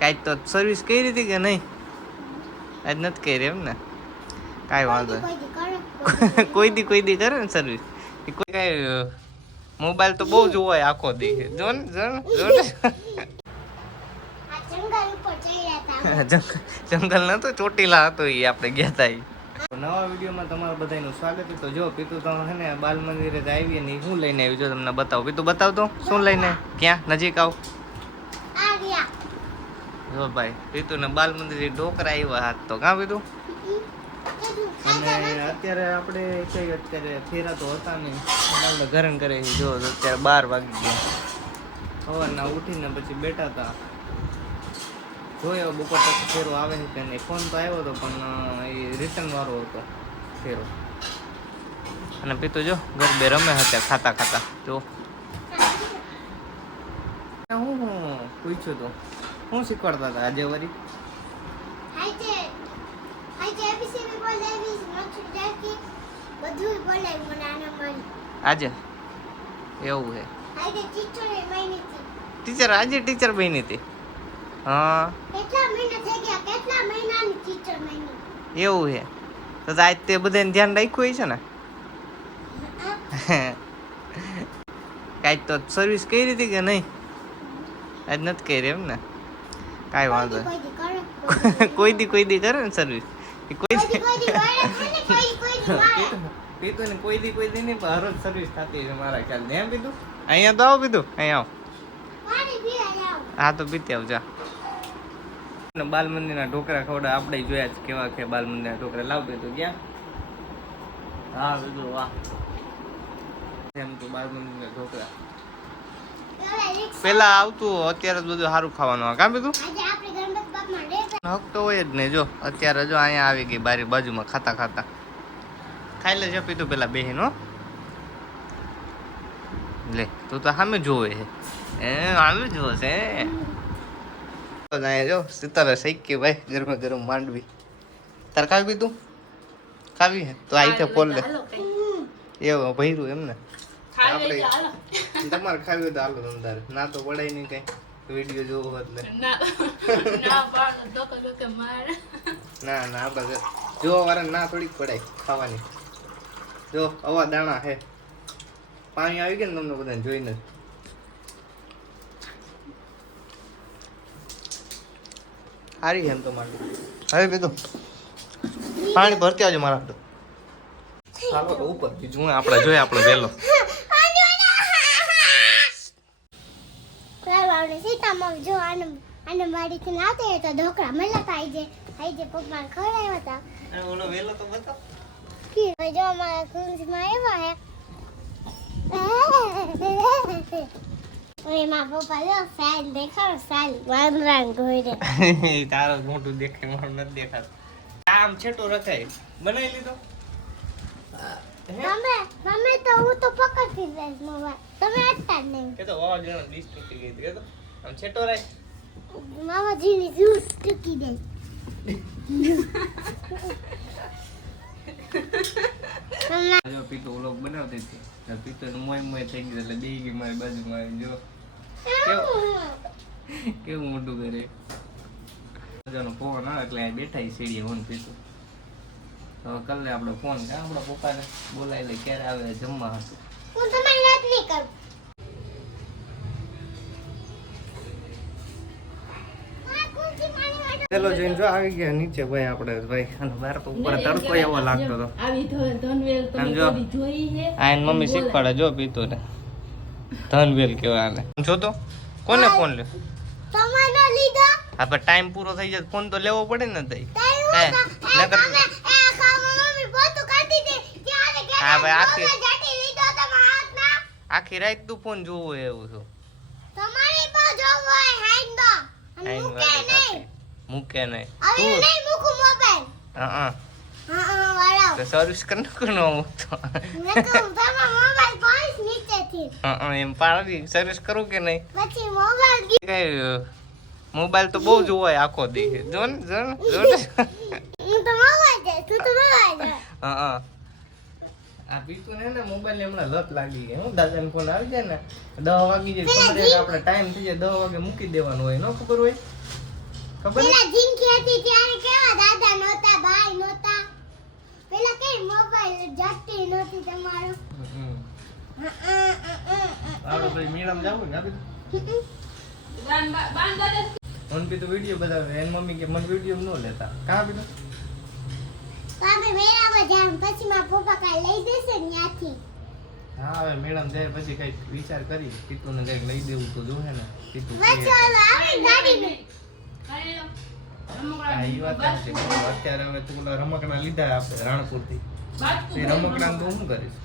કાંઈ તો સર્વિસ કરી હતી કે નહીં? આજ નથી કરી એમ ને? કાંઈ વાંધો કોઈ દી કરે ને સર્વિસ. કોઈ કાંઈ મોબાઈલ તો બહુ જ હોય આખો દી. જો ને જંગલ નતો, ચોટીલા હતો એ આપણે ગયા હતા. નવા વિડીયોમાં તમારું બધાનું સ્વાગત છે. તો જો પીતું તો હે ને બાલ મંદિરે જ આવીએ ને શું લઈને આવી જો તમને બતાવો. પીતું બતાવ તો શું લઈને ક્યાં નજીક આવ જો ભાઈ. પીતું ને બાલ મંદિરે ઢોકરા આવ્યા હાથ તો કાં પીતું. અને અત્યારે આપણે કઈ અત્યારે ફેરા તો હતા નહીં, ઘરે કરે જો અત્યારે 12 વાગી ગયા. સવારના ઉઠીને પછી બેઠા હતા, જોયો બપોર પછી ફેરો આવે છે કે નહીં. ફોન તો આવ્યો હતો પણ એ રિટર્ન વાળો હતો ફેરો. અને પીતું જો ગરબે રમે હતા ખાતા ખાતા. જો હું પૂછ્યું તો શું શીખવાડતા હતા આજે વરી? આજે એવું છે ટીચર આજે ટીચર બની હતી. હા એવું છે તો આજ તે બધાને ધ્યાન રાખ્યું હોય છે ને? કાંઈ તો સર્વિસ કરી હતી કે નહીં? આજ નથી કરી એમ ને? કાંઈ વાંધો કોઈ દી કરે ને સર્વિસ. પીતું ને કોઈ દી નહીં પણ હરોજ સર્વિસ થતી છે મારા ખ્યાલ. એમ પીતું અહીંયા તો આવો. પીતું અહીંયા આવો. હા તો પીતી આવજા. બાલ મંદિરના ઢોકરા ખવડા આપણે જોયા છે કેવા કે બાલ મંદિરના ઢોકરા. લાવ પીતું ક્યાં? હા પીતું વાહ. એમ તો બાલ મંદિરના ઢોકરા પેલા આવતું, અત્યારે બધું સારું ખાવાનું. કામ પીતું હક તો હોય જ નહીં. જો અત્યારે જો અહીંયા આવી ગઈ બારી બાજુમાં ખાતા ખાતા. ખાઈ લે જપી તું પેલા બેહીન. હો લે તું તો સામે જોવે છે. સામે જોવે છે. જો સિતારા શીખી ભાઈ ગરમ ગરમ માંડવી. તારે ખાવી પીતું ખાવી હે તો આઈ તે પોલ લે. એવું ભર્યું એમ ને? આપણે તમારે ખાવી તો હાલો તમારે. ના તો પડાય નહીં કઈ વિડીયો જોવો એટલે. ના આપણે જોવા વાળા ના થોડીક પડાય ખાવાની. જો આવા દાણા હે. પાણી આવી ગયા ને તમને બધાને જોઈને. સારી એમ તો માંડવી. હવે પીધું પાણી ભરતી આવજો મારા તો. ચાલો તો ઉપર બીજું આપણે જોઈએ આપણો વહેલો. અને મારી થી નાતે તો ઢોકળા મળતા આઈ જે પપ્પા ખવડાવ્યા હતા. અને ઓલો વેલો તો બતાવ કે જો મારા ખુશમાં આવ્યા હે. ઓય માં પપ્પા જો સાલ દેખાડો સાલ વાંદરાન ગોઈડે. તારો મોટું દેખાય મારું નથી દેખાતું. આમ છેટો રખાય બનાવી લીધો. મમ્મી તો હું તો પકડતી જઈશ મોબાઈલ. તમે અટતા નહીં. કે તો વાવા જેનો ડીશ તૂટી ગઈ કે તો આમ છેટો રાખ. મામાજીની જૂટ ટૂકી દે. જો પીતો વ્લોગ બનાવતી હતી. પીતો મોય થઈ ગયો એટલે બેહી ગઈ મારી બાજુમાં. જો કેવું મોટું કરે. મજાનો ફોન આવે એટલે બેઠા સીડીએ ફોન પીતો. તો કર લે આપણો ફોન. આપણા પપ્પાને બોલાવી લે ક્યારે આવે જમવા હતું. હું તમારી વાત નહીં કરું. ચલો જોઈને જો આવી ગયા નીચે ભાઈ આપણે ભાઈ. અને બહાર તો ઉપર તડકો એવો લાગતો હતો. આમ જો આયન મમ્મી શીખવાડે જો પીતો ને ધનવેલ કેવા આને જો તો કોને ફોન લે તમારો લીધો. હા પણ ટાઈમ પૂરો થઈ જાય ફોન તો લેવો પડે ને તઈ. આખી રાત તું ફોન જોવો એવું છું. તમારી પાસે જોવો હોય હાઈન દો અને મૂકે નહીં. મૂકે નહીં આવી નહીં મૂકું મોબાઈલ. હા વાળા તો સર્વિસ કર નો મૂકતો. નકર તમારો મોબાઈલ પાસ નીચેથી. એમ પાડી સર્વિસ કરું કે નહીં? પછી મોબાઈલ કઈ મોબાઈલ તો બહુ જોવાય આખો દી. જો ને હું તો મોબાઈલ દે તું તો મોબાઈલ દે. હા આ પીતું ને મોબાઈલ હમણાં લત લાગી ગઈ. હું દાદાને ફોન આવી જાય ને 10 વાગી જાય ખબર આપણે ટાઈમ થઈ જાય 10 વાગે મૂકી દેવાનું હોય. ન ખબર હોય ખબર છે? પેલા જિંદગી હતી ત્યારે કેવા દાદા નહોતા, ભાઈ નહોતા. પેલા કઈ મોબાઈલ જતી નહોતી તમારો. આવડો ભાઈ મેળામાં જાવું ને આપી મન પી તો વિડીયો બતાવે એન મમ્મી કે મને વિડીયો ન લેતા કા આપી દો તમે મેળામાં જાવ પછી મારા પપ્પા કાઈ લઈ દેશે ને ત્યાંથી. હા હવે મેળામાં જાય પછી કઈક વિચાર કરી પીતુને કઈક લઈ દેવું તો જોહે ને પીતુ વચ્ચે ઓલો આવે ને ગાડીનું. હા ઈ વાત છે અત્યારે હવે તું ઓલા રમકડા લીધા આપણે રાણપુરથી એ રમકડા તો શું કરીશ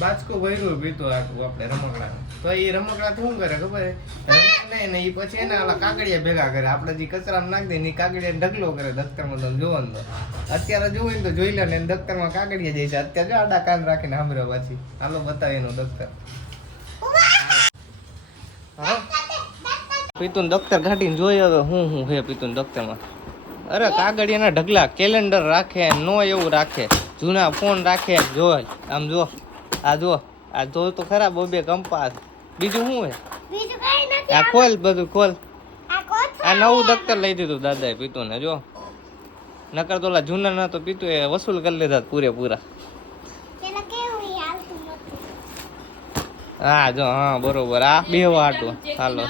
બાચકો ભર્યો પીતો આટલું આપણે રમકડા તો એ રમકડા તો શું કરે ખબર હે નહીં ને એ પછી એના ઓલા કાગળિયા ભેગા કરે આપણે જે કચરામાં નાખ દે ને એ કાગળિયા ઢગલો કરે દફતરમાં તમે જોવાનું તો અત્યારે જોવું ને તો જોઈ લે ને દફતરમાં કાગળિયા જાય છે અત્યારે જો આડા કાન રાખીને સાંભળ્યો પછી હાલો બતાવે એનું દફતર હા પીતું દફતર કાઢીને જોઈ હવે હું હે પીતું દફતરમાં અરે કાગળિયાના ઢગલા કેલેન્ડર રાખે નો એવું રાખે જૂના ફોન રાખે જોઈ આમ જો આ જો તો ખરા બે કંપાસ બીજું શું હે બીજું કાઈ નથી. આ ખોલ બધું ખોલ આ કોથળા આ નવું દફતર લઈ દીધું દાદાએ પીતું ને જો નકર તો ઓલા જૂના ના તો પીતું એ વસૂલ કરી લીધા પૂરેપૂરા પેલા કેવું ઈ હાલતું નહોતું. હા જો હા બરોબર આ બેહવા હાટું હાલો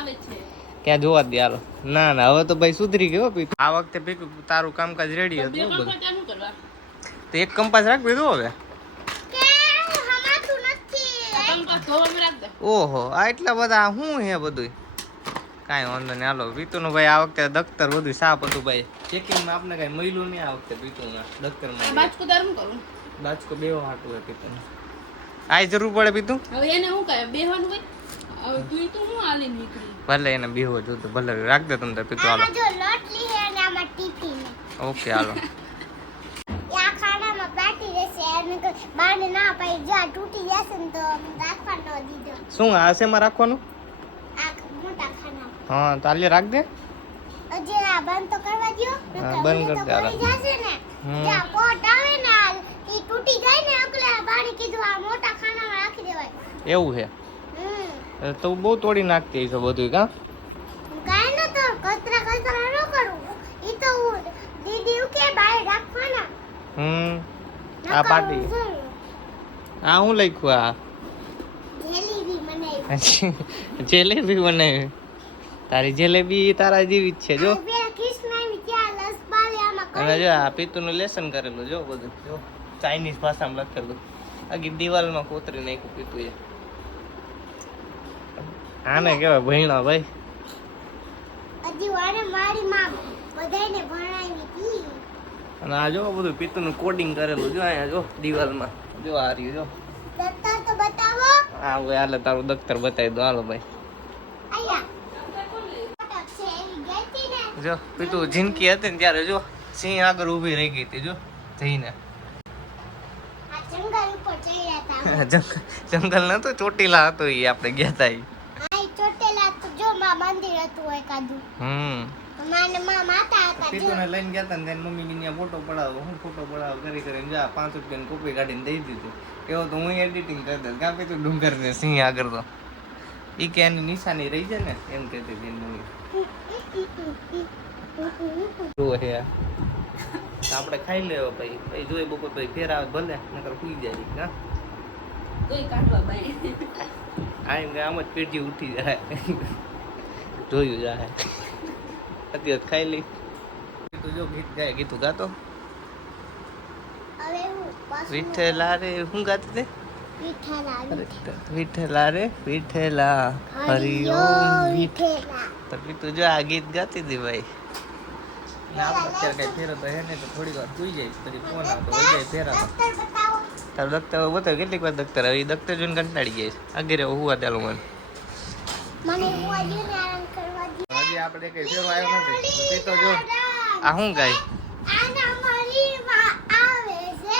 ક્યાં જોવા દે હાલો ના ના હવે તો ભાઈ સુધરી ગયો પીતું આ વખતે પીતું તારું કામકાજ રેડી હતું બધું તો એક કંપાસ રાખ પીતું હવે કેવું હમાતું નથી. ઓહો આ એટલા બધા શું હે બધું કાંઈ વાંધો નહીં હાલો પીતુનું ભાઈ આ વખતે દફતર બધું સાફ હતું ભાઈ ચેકિંગમાં આપણે કાંઈ મળ્યું નહીં આ વખતે પીતુંના દફતરમાં બાજકો બેહવા હાટું હે પીતું આ જરૂર પડે પીતું ભલે એને બેહવો જોતો ભલે રાખ દે તમને પીતું હાલો આમાં જો લોટલી હે અને આમાં ટિફિન હે. ઓકે હાલો આ ખાનામાં પાટી રહેશે અને બાને ના પાઈ જો આ તૂટી જશે ને તો રાખવા ન દીધો. શું આ શેમાં રાખવાનું આ મોટા ખાનામાં હા તાલે રાખ દે હજી આ બંધ તો કરવા દ્યો. હા, બંધ કર દે, હાલો. જશે ને જ્યાં કોટ આવે ને ઈ તૂટી જાય ને એટલે આ બાને કીધું આ મોટા ખાનામાં રાખી દેવાય. એવું છે તો બહુ તોડી નાખતી છે બધું કા કાઈ ન તો કચરા ન કરું ઈ તો દીદી કે બહાર રાખવાના. આ પાટી આ હું લખ્યું આ જલેબી બનાવી. જલેબી બનાવી તારી જલેબી તારા જેવી જ છે જો પેલા કૃષ્ણ વિચાર લસપાલિયામાં અને જો આ પીતુનું લેસન કરેલું જો બધું જો ચાઇનીઝ ભાષામાં લખેલું આગી દિવાલમાં કોતરી નાખ્યું પીતું એ આને કેવાય ભણ્યા ભાઈ હજી વારે મારી માં બધાયને ભણાવી હતી. અને આ જો બધું પીતુનું કોડિંગ કરેલું જો અહીંયા જો દિવાલમાં જો આ રહ્યું જો દફતર તો બતાવો. આ હવે હાલે તારું દફતર બતાવી દો હાલો ભાઈ આયા ફોટો છે એવી ગઈ હતી ને. જો પીતું જિંદગી હતી ને ત્યારે જો સિંહ આગળ ઊભી રહી ગઈ હતી જો જઈને આ જંગલ ઉપર ચડ્યા હતા. જંગલ નતો ચોટીલા હતો એ આપણે ગયા હતા ઈ. આ ચોટેલા તો જો માં મંદિર હતું એકાદું. માને માં માતા હતા જો. પીતુને લઈને ગયા હતા ને તેની મમ્મી ની ફોટો પડાવો હું ફોટો પડાવો કરી કરીને જા 5 રૂપિયાની કોપી કાઢીને દઈ દીધું એવો તો હું એડિટિંગ કરી દઉં કાં પીતું ડુંગર ને સિંહ આગળ તો ઈ કે એની નિશાની રહી જાય ને એમ કહેતી હતી એની મમ્મી શું હે આપણે ખાઈ લેવો ભાઈ ભાઈ જોઈ બપોર ભાઈ ફેર આવે ભલે નકર સુઈ જાય હા આમ કે આમ જ પેટી ઉઠી જાય જોયું જાય અત્યારે ખાઈ લઈ તું જો ગીત ગાય ગીતું ગાતો હવે હું પાછું વિઠ્ઠલા રે હું ગાતી તે વિઠ્ઠલા વિઠ્ઠલા રે વિઠ્ઠલા હરિયો વિઠ્ઠલા. તો તું જો આ ગીત ગાતી હતી ભાઈ ને આપણે અત્યારે કઈ ફેરો તો હે ને તો થોડી વાર સુઈ જાય પછી ફોન આવતો હોય જાય ફેરા દફતર બતાવો. તારું દફતર બતાવ કેટલીક વાર દફતર હવે દફતર જોઈને કંટાળી જાય છે આગળ હુવા ચાલુ મને મને હું આજે ને આરામ કરવા દે. હજી આપણે કઈ ફેરો આવ્યો નથી તે તો જો આ શું ગાય આના મરીમાં આવે છે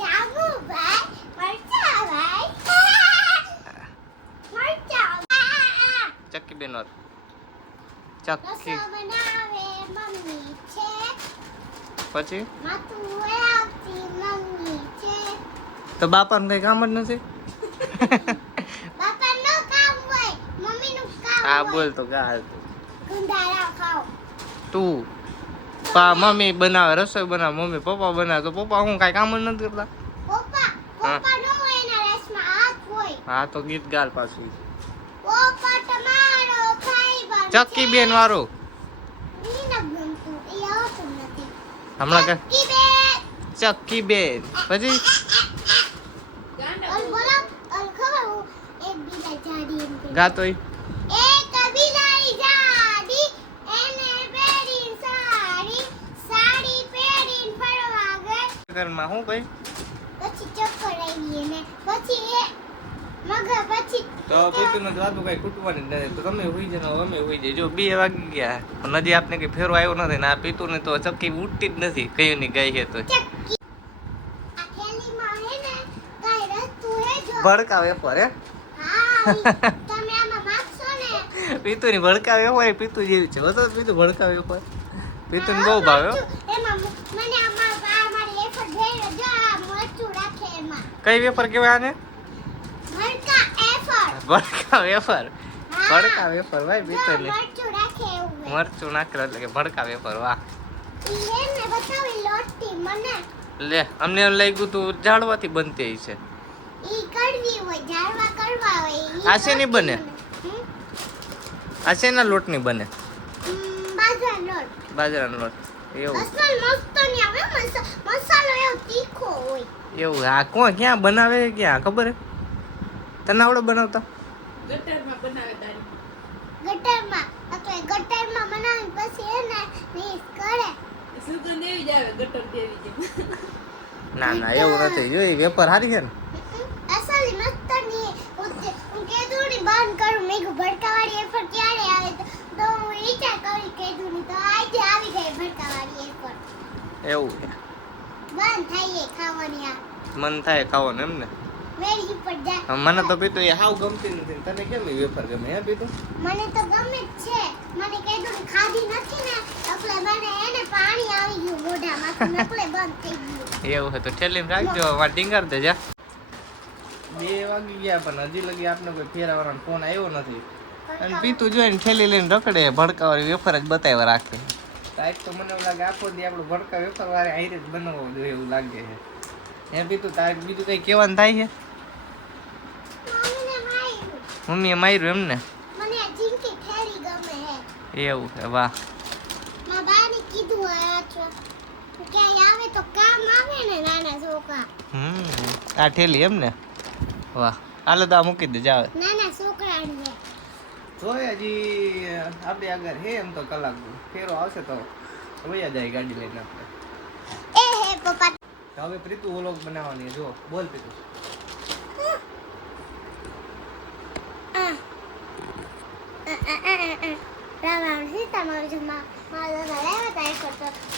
જામુભાઈ મરચાભાઈ મરચા ચક્કી બેન ચક્કી રસો બનાવે મમ્મી છે પછી માથું વળાવતી મમ્મી છે. તો બાપાને કઈ કામ જ નથી બાપાનું કામ હોય મમ્મીનું કામ હા બોલ તો ગાલ ગુંદારા ખાઓ તું મમ્મી બનાવે રસોઈ બનાવે મમ્મી પપ્પા બનાવે તો પપ્પા હું કાંઈ કામ જ નથી કરતા પપ્પા નો હોય એના રસમાં હાથ હોય હા તો ગીત ગાલ પાછું પપ્પા તમારો ખાઈ બન ચક્કી બેન વાળું ઈ ન ગમતું એ આવતું નથી હમણાં કે કી બે ચક્કી બેન પછી ઓલ બોલો ઓલ ખબર હું એક બીજા જાડી એમ કે ગાતો એક બિલાડી જાડી એને પહેરીન સાડી પહેરીન ફરવા ગઈ ઘરમાં હું કઈ પછી ચક્કર આવી એને પછી એ મગર પછી તો પીતું નથી વાતું કઈ ખૂટવાની નથી તો તમે હોઈ જાવ અમે હોઈ જાય જો 2 વાગી ગયા પણ નદી આપને કઈ ફેરો આવ્યો નથી ને આ પીતું ને તો ચક્કી ઉઠતી જ નથી કયું ની ગઈ છે તો ચક્કી આ થેલીમાં હે ને કાઈ રસ્તું હે જો ભડકા વેફર હે હા તમે આમાં માગશો ને પીતું ની ભડકા વેફર પીતું જેવી છે તો પીતું ભડકા વેફર પીતું ને બહુ ભાવે હો. એમાં મને આમાં મારી એફર ભેરો જો આ મરચું રાખે એમાં કઈ વેફર કહેવાય આને મરચા એફર ભડકા વેફર ભડકા વેફર ભાઈ પીતું ની મરચું રાખે એવું મરચું નાખેલું એટલે કે ભડકા વેફર વાહ ઈ હે ને બતાવી લોટી મને લે અમને એમ લાગ્યું તું ઝાડવાથી બનતી છે ઈ કડવી હોય ઝાડવા કડવા હોય ઈ આ શેની બને? હમ? આ શેના લોટની બને બાજરા લોટ બાજરાનો લોટ એવું અસલ મસ્ત ની આવે મસાલો એવો તીખો હોય એવું આ કોણ ક્યાં બનાવે ક્યાં ખબર હે તને આવડે બનાવતા ગટરમાં એટલે ગટરમાં બનાવી પછી હે ને મિક્સ કરે ના ના એવું નથી જો એ વેપાર હારી છે ને અસલી મસ્ત ની હું કીધું ની બંધ કરું મેં કીધું ભડકાવાળી એફર ક્યારે આવે તો હું વિચાર કરી કીધું ની તો આજે આવી ગઈ ભડકાવાળી એફર એવું છે બંધ થઈ ગઈ ખાવાની આ મન થાય ખાવાનું એમ ને વેરી ઉપર જા મને તો પીતું એ હાવ ગમતી નથી તને કેમ એ વેપાર ગમે હે પીતું મને તો ગમે જ છે મને કીધું ને ખાધી નથી ને એટલે મને એને પાણી આવી ગયું મોઢામાં એટલે બંધ થઈ ગયું એવું છે તો ઠેલીને રાખજો મારે ટીંગાર દે જા 2 વાગી ગયા પણ હજી લગી આપને કોઈ ફેરાવાળાનો ફોન આવ્યો નથી અને પીતું જોઈને ઠેલી લઈને રખડે ભડકાવાળી વેફર જ બતાવ્યા રાખે કાંઈક તો મને એવું લાગે આખો દી આપણું ભડકા વેફર વાળે આઈને જ બનાવવો જોઈએ એવું લાગે છે હે પીતું તારે બીજું કઈ કહેવાનું થાય છે મમ્મીને માર્યું મમ્મીએ માર્યું એમ ને મને આ ઝીંકી ઠેરી ગમે હે એવું છે વાહ મારા બાને કીધું હોય ક્યાંય આવે તો કામ આવે ને નાના છોકરા આ ઠેલી એમ ને વાહ હાલો તો આ મૂકી દે જાવે નાના છોકરાને જોય હજી આપણે આગળ હે એમ તો કલાક ફેરો આવશે તો વયા જાય ગાડી લઈને આપણે એ હે પપ્પા તો હવે પ્રીતુ વ્લોગ બનાવવાની જો બોલ પ્રીતુ રાવણ સીતા મારું જમા મારા દાદા લાવ્યા હતા એક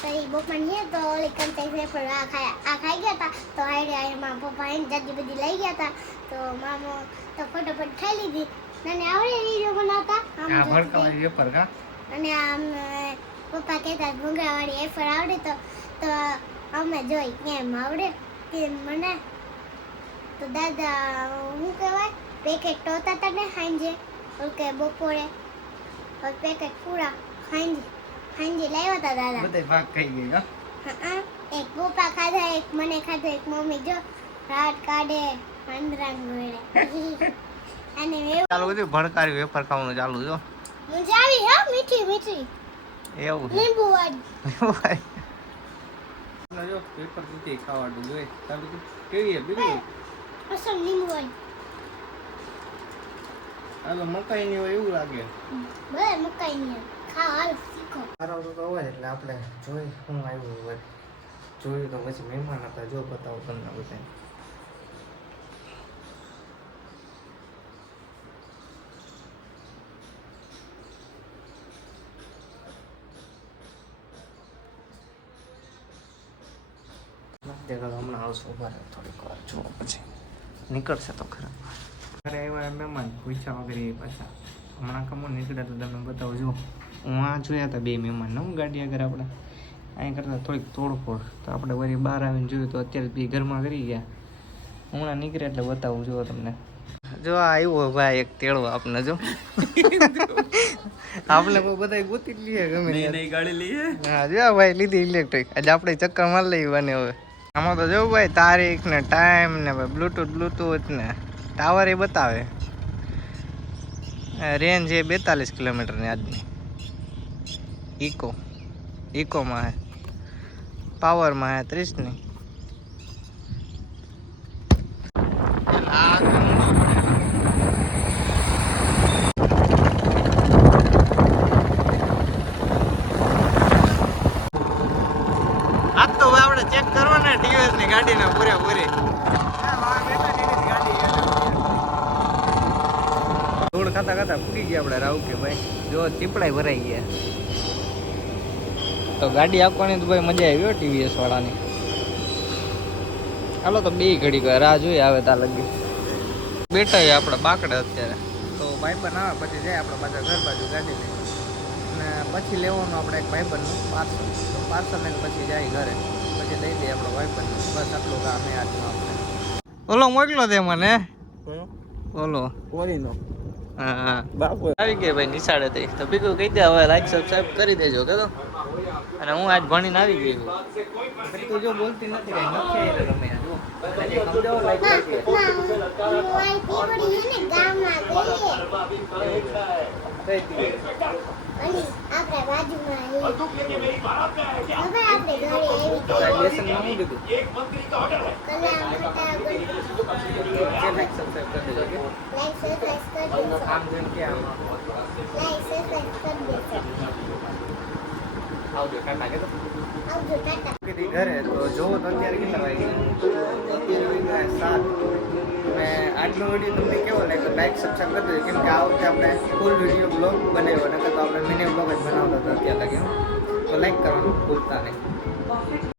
તો એ બપન હે તો ઓલી કંતે ફેફર આ ખાઈ ગયા હતા તો આઈડિયા મારા પપ્પા એને જલ્દી બધી લઈ ગયા હતા તો મામો તો ફટાફટ ખાઈ લીધી અને આવડે રીજો બનાવતા આ ભડકાવાળી વેફર કા અને આમ પપ્પા કહેતા ભૂંગળાવાળી એફર આવડે તો અમે જોઈ કેમ આવડે કે મને તો દાદા શું કહેવાય પેકેટ ટોતા હતા ને સાંજે ઓકે બપોરે પેકેટ પૂરા સાંજે લાવ્યા હતા દાદા બધાય ભાગ ખાઈ ગઈ હા એક પપ્પા ખાધા એક મને ખાધો એક મમ્મી જો રાત કાઢે અંદરાન ગોળે અને ચાલુ બધું ભડકારી વેફર ખાવાનું ચાલુ જો મજા આવી હા મીઠી મીઠી એવું છે લીંબુ વાળી જો વેફર દૂધી ખાવાનું જોઈએ ચાલુ કેવી હે બીજું અસલ લીંબુ વાળી હાલો મકાઈ ની હોય એવું લાગે ભલે મુકાઈ નહીં ખાઓ હાલો શીખો મારો તો હોય એટલે આપણે જોઈ શું આવ્યું હોય જોયું તો પછી મહેમાન હતા જો બતાવો તમને બધા હમણાં આવશે ઉભા રહે થોડીક વાર જુઓ પછી નીકળશે તો ખરા ઘરે આવ્યા મહેમાન પૂછ્યા વગર એ પાછા હમણાં કમો નીકળ્યા તો તમે બતાવો જો હું આ જોયા હતા 2 મહેમાન હું ગાડી આગળ આપણે અહીં કરતાં થોડીક તોડફોડ તો આપણે વળી બહાર આવીને જોયું તો અત્યારે બી ઘરમાં કરી ગયા હમણાં નીકળે એટલે બતાવું જુઓ તમને જો આ આવ્યો ભાઈ એક તેડો આપને જો આપણે કોઈ બધા ગોતી જ લઈએ ગમે નઈ ગાડી લઈએ. હા જો ભાઈ લીધી ઇલેક્ટ્રિક આજે આપણે ચક્કર મારી લઈએ બને હવે આમાં તો જો ભાઈ તારીખ ને ટાઈમ ને ભાઈ બ્લૂટૂથ ને ટાવર એ બતાવે રેન્જ છે 42 કિલોમીટરની આજની ઇકોમાં હે પાવરમાં હે 30 ની આજ તો હવે આપણે ચેક કરવાના ટીવીએસ ની ગાડીને પૂરેપૂરી ધૂળ ખાતા ફૂટી ગયા આપણે રાવ કે ભાઈ જો ચીપડાઈ ભરાઈ ગયા તો ગાડી આપવાની તો ભાઈ મજા આવી ટીવીએસ વાળાની હાલો તો બે ઘડી રાહ જોઈએ આવે ત્યાં લગી બેઠા આપણે બાકડે અત્યારે તો ભાઈબંધ આવે પછી જાય આપણે પાછા ઘર બાજુ ગાડી લઈ અને પછી લેવાનું આપણે એક ભાઈબંધનું પાર્સલ તો પાર્સલ લઈને પછી જાય ઘરે પછી દઈ દઈએ આપણો ભાઈબંધ બસ આટલું કામ એ આજનું આપણે ઓલો મોકલો તે મને ઓલો ઓરીનો હા બાપુ આવી ગઈ ભાઈ નિશાળે થઈ તો બીજું કહી દે હવે લાઈક સબસ્ક્રાઈબ કરી દેજો કે તો અને હું આજ ભણીને આવી ગઈ તું જો બોલતી નથી કઈ નથી રમે જો સમજાવો લાઈક કરી ઘરે તો જોવો તો અત્યારે કેટલા વાગે અત્યારે 7 અને આજનો વિડીયો તમને કેવો લાગ્યો લાઈક સબસ્ક્રાઈબ કરી દેજો કેમ કે આ વખતે આપણે ફૂલ વિડીયો બ્લોગ બનાવ્યો નકર તો આપણે મિની બ્લોગ જ બનાવતા હતા અત્યારે લાગે તો લાઈક કરવાનું ભૂલતા નહીં